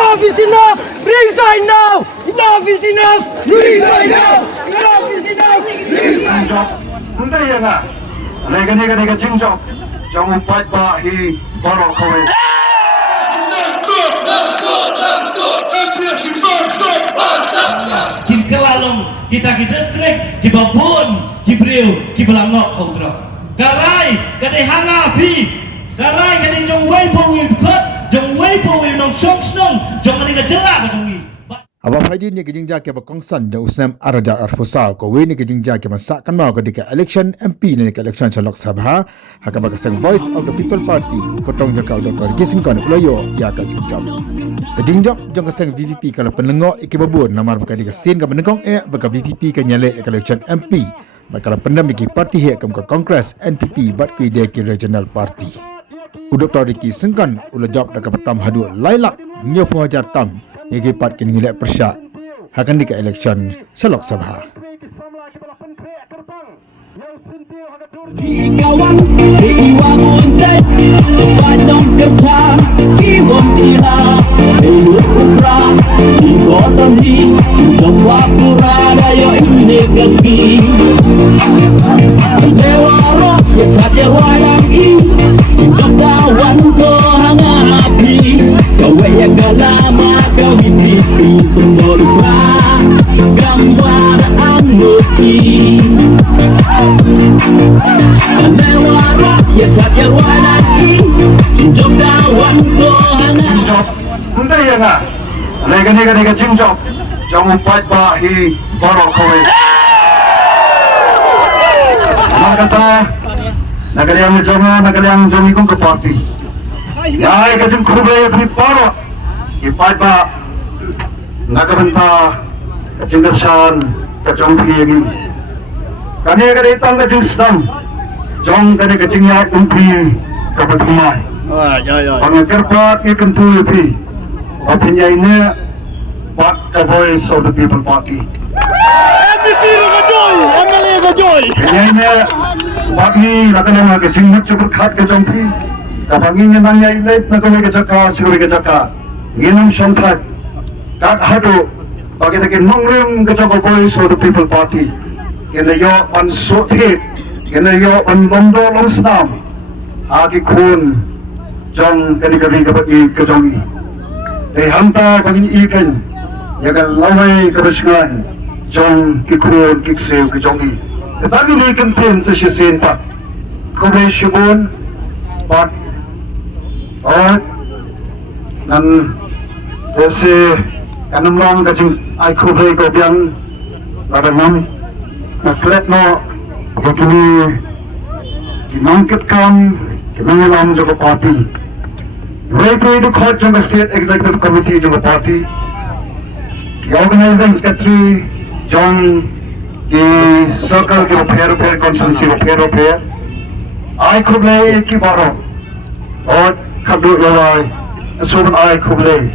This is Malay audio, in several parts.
Enough is enough! Resign now! Enough is enough! Resign now! Enough is enough! Resign now! Hindi yan nga. Lega Jingiap. Jangan fight ba hi Garo Kiwei. Kim Kelalong, kita distrik, ki Babun, ki Briew, ki Belangok kau Drok. Garai, kadai hanga pi. Garai kadai jong wei po wi khot, jong wei po wi nong shong snong, jong ani ka jela ka jong ni. Abang Haji ni Jingiap ke Kongsan jauh Usnam Araja Arfusa ko we ni Jingiap ke masakan mau ke dika election MP ni ke election Lok Sabha haka bakasang Voice of the People Party kotong jaka Dr. Gisingkan Ulayo ya ka Jingiap. Ke Jingiap jong kasang VVP kalau penlengok iki babun namar baka dika sin ka menengong baka VVP ke nyale ke election MP bakal pendam iki parti he ke Kongres NPP bat ke dia ke regional party. Dr. Gisingkan Ulajap dak pertam hadu lailak nyofu hajar tam Yagi part kini ngilek Pyrshah akan dika election Lok Sabha. Kawan, iwa muntai, sepanjang kerja, iwam ila, hidup ukra, si koton hi, semua pura daya ini kasih. Lewaro, ya saja walang i, jangkawan ko hanga api, kawe yang galama kau hiti, semua lupa, gambar anuki. Lewaro, ya saja walang i, jangkawan ko hanga api. Hindi yan nga. Lega Jingiap. Jangan fight ba hi Garo Kiwei. Kata nagaliang jongi kong party. Ya ikajim Kiwei pri paro. Ipat ba nagabanta kajing Elekshon kajong piyagi. Kani itang kajing sedang jong kajing ya umpi kapat Thma. Pangkerpat ikan tu pri. Opinion ini But the Voice of the People Party. MPSC MLA ka joy! Ini bagi rakan ke Jingiap cukup khat ke jompi. Kapag ini nanya ilait na kami ke jaka, siguro ke jaka. Ginam syantat. Kat hado bagi takin nongrim ke jaka Voice of the People Party. Kena yo pan sothit, kena yo pan londo longsnam. Agi kun jong kani kami ke jongi. Hanta pagin ikan yagal laway kabasingan jong kikruon kiksew kijongi tetapi ni contain sa siyasin pa Kiwei shibun pat nan desi kanam lang kajing ay Kiwei ko biyang laranam naklet no yakini kinangkit kam kinangalam joko party Right way to court jong state executive committee jong party the organizing secretary jong the circle ke repair constituency repair I Kiwei ki baro or kabdu yawai asun I Kiwei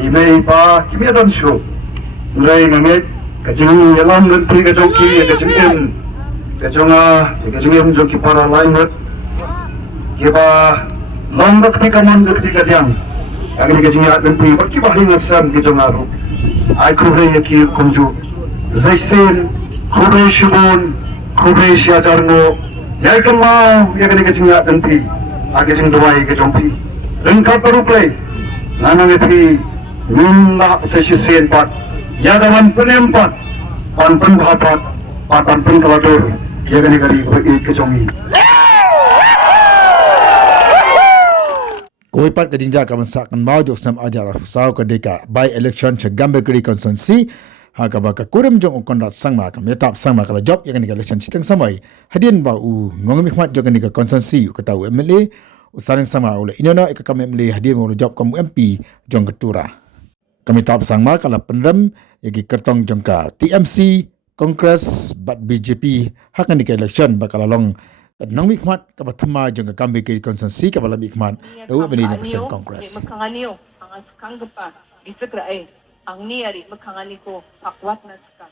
imei pa kimi adon shu rai ngangit kajing yalam dan pri kajong ki kajing em kajong jong ki para lain kiba long ketika ketika yang ini kejinya nanti bagi bahin asam ke jongaru ai Kiwei ki kunju zaisen Kiwei shibun Kiwei siajarno ya kemau ya kejinya nanti age jing dawai ke jompi ringkat baru play nana ngepi nunda sesisen pat ya dawan penempat pan penbahat pan penkalador ya ke jongi Kiwei part ke Jingiap ka masakan mau jauh Usnam ajar Arfusa ke dika by election Gambe kiri konstituensi haka baka kurim jong ukon sangma ka metap sangma kala job yang dika election citeng samai hadian ba nongami khmat jong dika konstituensi ka tahu MLA usaring sama oleh inona ka MLA hadian mo job kamu MP jong ketura kami tap sangma kala pendem yagi kertong jong ka TMC Kongres bat BJP hakan dika election bakal long nang mikmat ka Thma jong ka Gambe kiri konstituensi ka bala mikmat dawe bani jong ka Kongres makanganiyo ang kangpa bisagrae ang niyari makangani ko pakwat na ska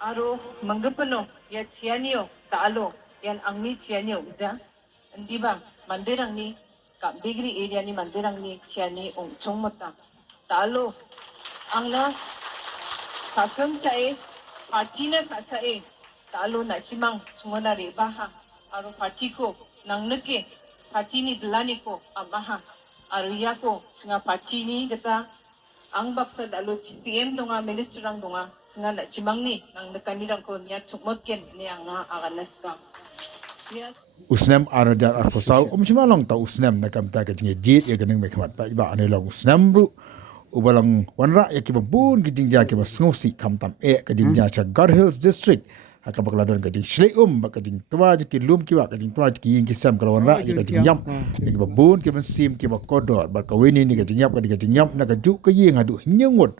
aro manggapano ya chianiyo taalo yan ang ni chianiyo ja hindi ba mandirang ni ka bigri area ni mandirang ni chiani ong chongmata talo ang na sakam tae party na katae talo na chimang sungonari baha aro party ko nang neke party ni delani ko amaha aro ya ko nga party ni kata ang baksa dalo CM donga minister ang donga nga na chimang ni nang nakanirang ko niya chukmotken niya nga aganas ka. Usnam arajar arposau umchimalong ta usnam nakam ta kajing jit ya ganeng mekhamat pa iba anelong usnam bru ubalang wanra ya kibabun kijingja kiba sngosi kamtam kajingja cha God Hills district hakabakladon kajing shleum bakajing tua jki lum kiwa kajing tua jki ing kisam kalau wanra ya kajing yam kibabun kiban sim kiba kodor bakawini ni kajing yam na kaju kaying adu nyengut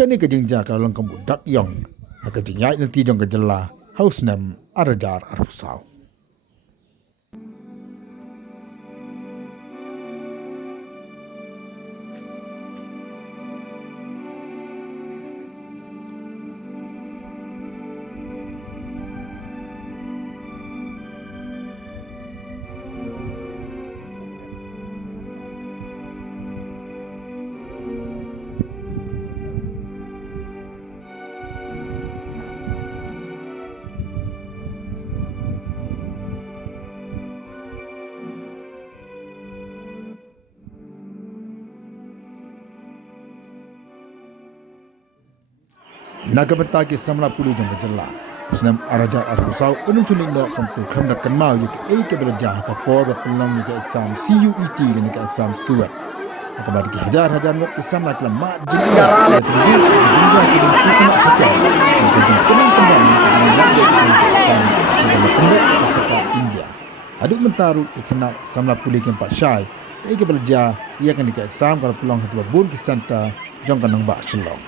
kani kajingja kalau lengkam dak yong kajing ya nanti jong kajela hausnam arajar arposau. Nagabenta ke samla pulu jang kejela. Senam arajar arhusau unum sulit nak kompu kram nak kenal yuk ke belajar ke por berpeluang yuk exam CUET dan yuk exam skuat. Akabar ke hajar nak kisam nak lemah jingiap dan jingiap ke dan suku nak sekian. Jadi kenang nak yuk exam dengan pendek sekolah India. Aduk mentaru ke kena samla pulu ke Pyrshah ke belajar ia akan yuk exam kalau peluang ke bun ke center jang kanang bak celong.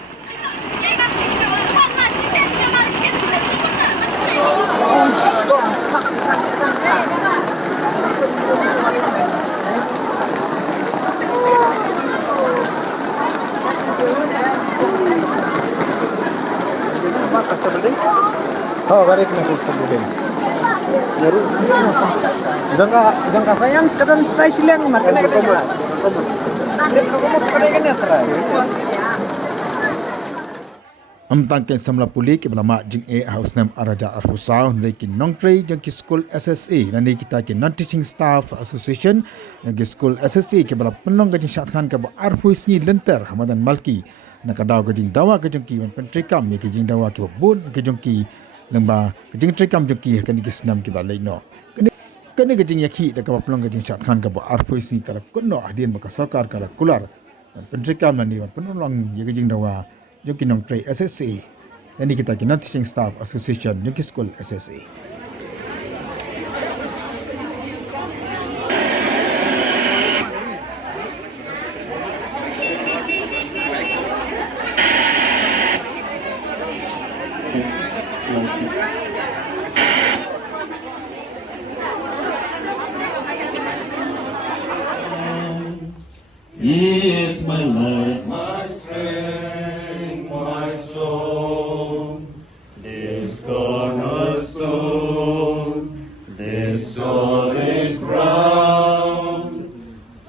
Oh, balik na gusto mo din. Jangka sayang sekarang stay silang makanya kita. Amtang ken samla puli ke belama jing hausnam araja arhusau lekin nongtrei jang ki school SSA nani kita ke non teaching staff association jang ki school SSA ke bela penong gajing syatkan ke arhuis ni lenter hamadan malki nakadau gajing dawa ke jong ki pentrikam ke jing dawa ke bun ke jong ki lemba ke jing trikam jong ki kan ki senam ke balai no kene ke jing yakhi de ke penong gajing syatkan ke arhuis ni kala kunno ahdian maka sakar kala kular pentrikam nani penong ye ke jing dawa Joki nong tray SSA. Ini kita ke Teaching Staff Association Joki School SSA. He is my life, my strength, my soul. This cornerstone, this solid ground,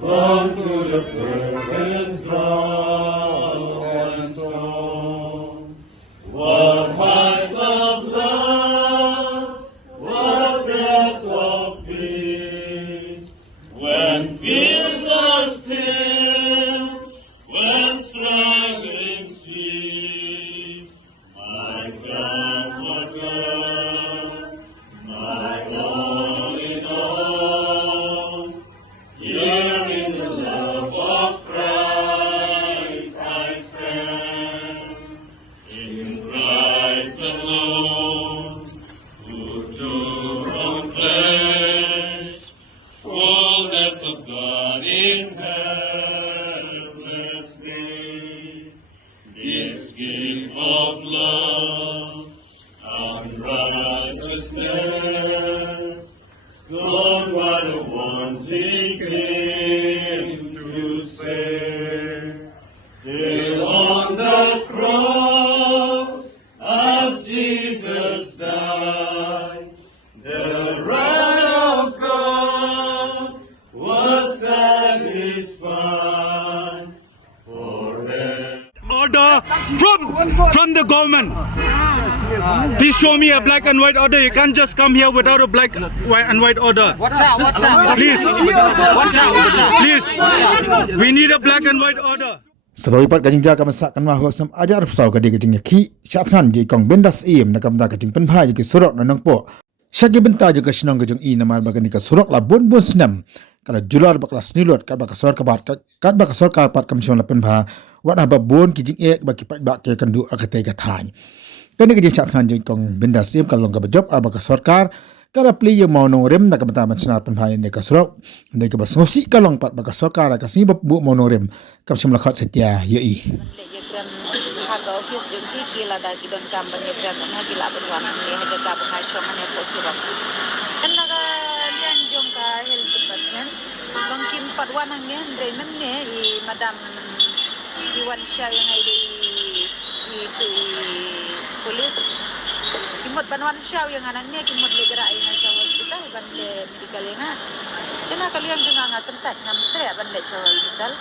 from to the furthest drop and stone. What heights of love, what depths of peace, when fears are still, when struggling cease, my comforter, my all in all. Here in the love of Christ I stand, in Christ alone, who took on flesh, fullness of God in helpless me. This gift of love and righteousness, sown by the ones He came to save. Till on the cross, as Jesus died, the wrath of God was satisfied. For from the government. Please show me a black and white order. You can't just come here without a black and white order. Please, please, we need a black and white order. Sebagai part kajing jaga masak kan mahus nam ajar pesau kadi kajing yaki syatran je kong bendas im nak kamda kajing penha je surok nanang po syagi benta je kasinong kajing i nama bagani ka surok la bun senam kalau jular baklas nilot kat bakasor kapat kamsion la penha wat haba bon kijing ek baki pak ke kandu akate gathany kani kajing syatran je kong bendas im kalau ka job bakasor kar kalau play yang mau nongrem nak kamta macam penha ne ka surok ne ka basnosi kalong pat bakasor kar ka sini bu mau nongrem kamsion la khat setia yei Haga office duty kila da kidon kampanye brand na kila berwan ni haga ka bahai shomane posirok kan naga lian jong ka health department bang kim patwan angnya dremen ne I madam Iwan Shah yang ai di itu polis kimot banwan Shah yang anangnya kimot le gerai na Shah hospital ban le medical yang kena kalian juga ngaten tak ngamtre ban le Shah hospital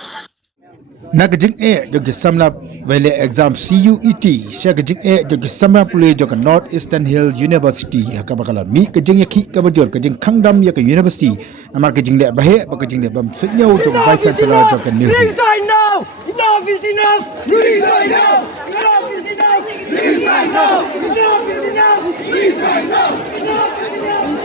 Nagajing jogi samlap wele exam CUET syagajing jogi samlap pulih jogi North Eastern Hill University hakabakala mi kajing yaki kabajor kajing kangdam yak university amar kajing dek bahe bakajing dek bam senyau jogi vice chancellor jogi NEHU. Resign now! Enough is enough! Resign now! Enough is enough! Resign now! Enough is enough! Resign now! Enough is enough!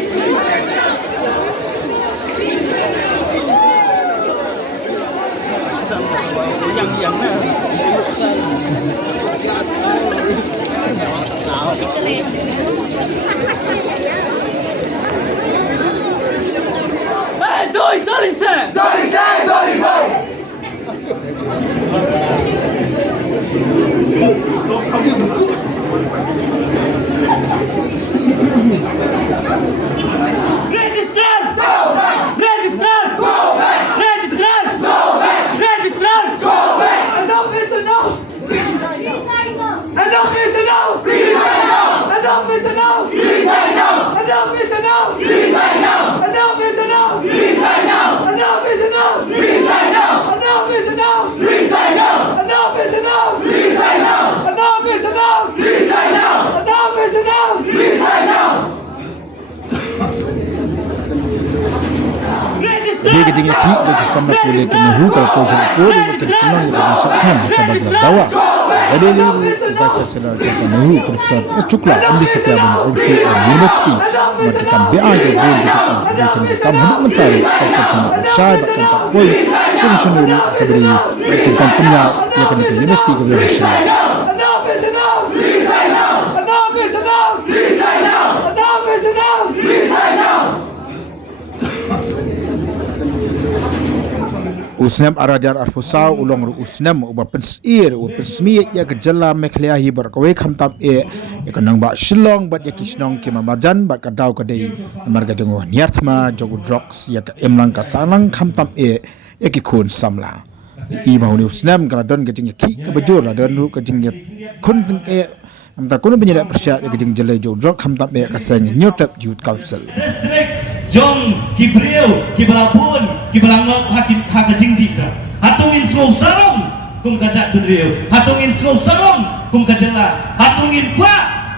Dia kajing yaki jogi samlap pulih ke NEHU kalau projek pun untuk pulang ke syatran macam bagla dawa. Ada liru vice chancellor jogi NEHU Profesor Chukla ambil setiap banyak urus university mereka BA ke bon kita mereka ni kam hendak mentari kerja Pyrshah bahkan tak boleh solusi kaberi mereka punya yang kena university ke Malaysia. Usnam arajar arfusau ulong ru usnam uba pensir u persmiyat ya gejala mekliahi berkawe khamtam ya kanang ba shilong bat ya kisnong ki mamajan bat kadau kadai marga jengwa Thma jogu Drok ya ka emlang ka sanang khamtam ya ki khun samla I bahuni usnam kala don gejing ki ka bajur la don ru gejing ya khun teng amta kun penyada Pyrshah ya gejing jelai jogu Drok khamtam ya ka seng nyotap youth council Jom ki Briew ki Balapun ki Balangok hak jingditra hatungin slow sarong kum kajak Briew hatungin slow sarong kum kajala hatungin kwa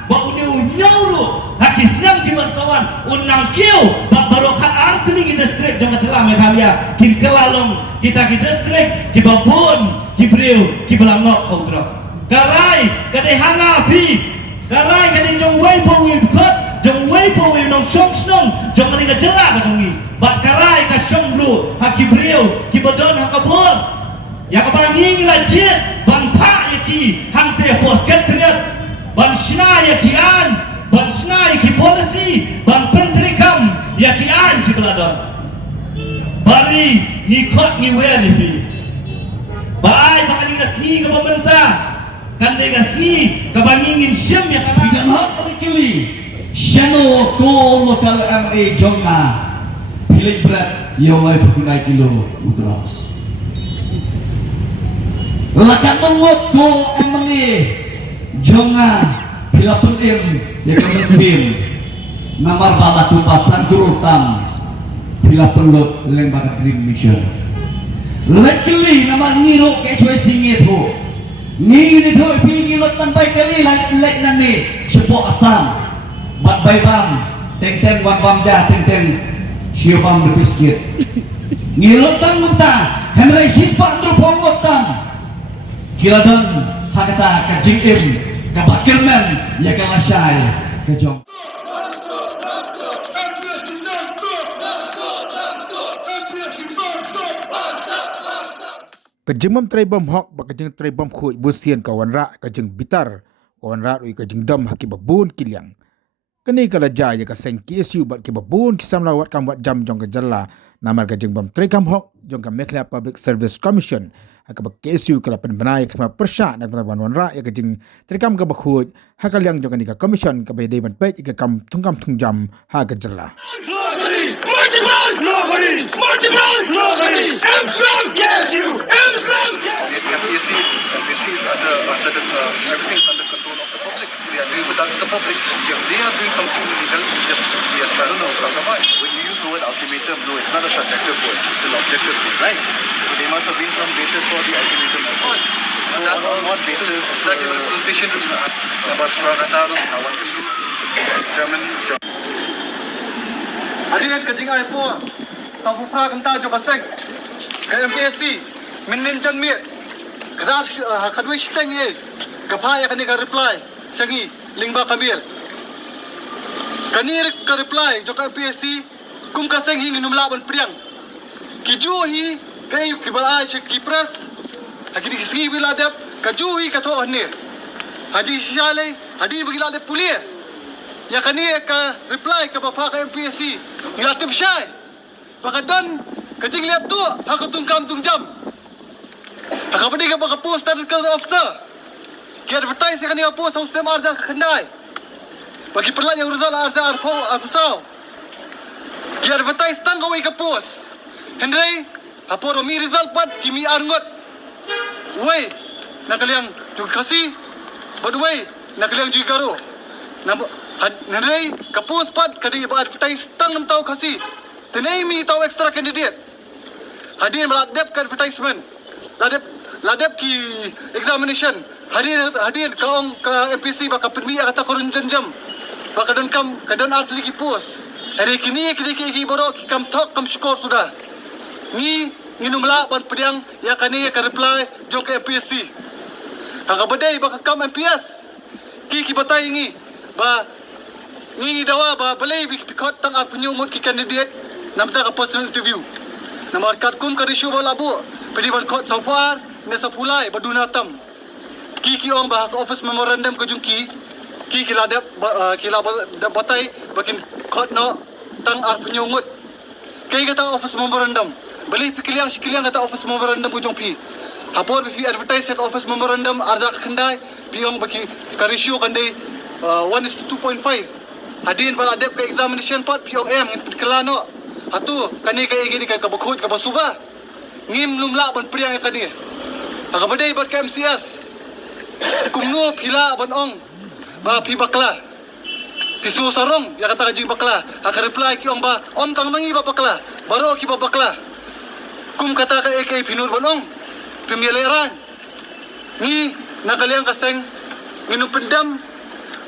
bau nyauru hakisnyang ki mansawan unang kiu bak barokat artling district jong kajala Meghalaya kin kelalong kita ki district ki Babun ki Briew ki Balangok Drok garai kadai hanga pi garai kadai jong wei po wi khot jong wei po wi nong shong snong jong ani ka jela ka jongi bat karai ka shong ru ha ki Briew ki bodon ha ka bor ya ka banging la jet ban pha ya ki hang te pos ketriat ban shna ya ki an ban shna ya ki policy ban pentri kam ya ki an ki bladon bari ni khot ni weri fi bai bakani ka sni ka pementa kan de ka sni ka bangingin syam ya ka bidan hot kili Shano ko local MA Jonga Pilik berat Yawai berkunai kilo Udros Lakat nunggut ko MA Jonga Pila penim Yang kemesim Namar bala tumpasan Kurutam Pila pelut Lembaga Dream Mission Lekeli nama ngiro ke cuy singit ho Ni ni thôi pi ngilot tan bai kali lek nan ni sepo asam bat bai bam teng wan bam ja teng siu bam de biskit ngilot tan mata henry sispa andro pongot tan kiladon hakata ka jingim ka bakirmen ya ka lasai ka jong Kejengmam trai bom hok ba kejeng trai bom khui busian kawan ra kejeng bitar kawan ra ui kejeng dom haki babun kiliang kini kala jaya ka seng KSU bat ki babun kisam lawat kam wat jam jong kejala namar kejeng bom trai kam hok jong ka Mekla Public Service Commission haka ba KSU kala penbenai Thma Pyrshah nak wan ra ya kejeng trai kam ka bakhui haka liang jong ka commission ka bedai ban pej ka kam thung jam ha kejala MPSC is under everything under control of the public. They are doing without the public. If they are doing something illegal, just yes, I don't know, when you use the word ultimatum, no, it's not a subjective word, it's still objective thing, right? So there must have been some basis for the ultimatum as well. So on what basis? Like an association about Swagataru, German. Adian keting ay po, sa pupra kamta jo kasek, ke MPSC, minin chan miet, keras kadwi siteng ye, kapaya kani ka reply, sangi lingba kambil, kani ka reply jo ka MPSC, kum kaseng hing numlaban priang, kijuhi kay kibalay siya kipras, hakini kisgi biladap, kajuhi kato hanir, haji siyale, hadi bagilade pulia. Ya kani ka reply ka bapa ka MPSC ngilatip syai baka dan kajing lihat tu hak tungkam tungjam hak padi ka baka post dan ka officer ki advertise kani ka post sistem arja khandai bagi perla yang result arja arfo afsau ki advertise tang ka ka post henry aporo mi result pat kimi arngot wei nakaliang tu kasi but wei nakaliang ju Garo Nanday kapus pat kadi advertise tang nam tau kasi tenai mi tau extra candidate hadin meladep ke advertisement ladep ki examination hadin kaong ka MPC baka permi kata korun jam baka don kam kadon art lagi post hari kini ki boro ki kam tok kam skor sudah ni nginumla ban pediang ya kani ka reply jong ke MPSC kaka badai baka kam MPS ki batai ngi ba ni dawa ba balai bikot tang ap penyumut ki candidate namta ka personal interview namar kat kum ka rishu bala bu pedi ban kot sopar ne sapulai baduna tam ki ong ba ka office memorandum ko jungki ki ladap kila batai bakin kot no tang ap penyumut kai kata office memorandum balai pikiliang sikiliang kata office memorandum ko jungpi hapor bi advertise at office memorandum arzak khandai biong baki ka rishu kandai 1:2.5 hadin bala dep ke examination part POM kelano atu kani ka igi ka bakhut ka basuba ngim lumla ban priang kani akabadai bat ka MCS kumno pila ban ong ba pi bakla pisu sarong ya kata jing bakla aka reply ki ong ba om tang mangi ba bakla baro ki ba bakla kum kata ka ek pinur ban ong pemileran ni nakaliang kaseng minum pendam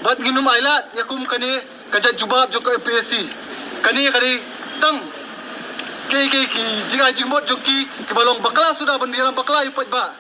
bat nginum ailat yakum kani kajat jubab joko MPSC kani tang ki jinga jingbot joki ke balong bakla sudah bandiran bakla ipat ba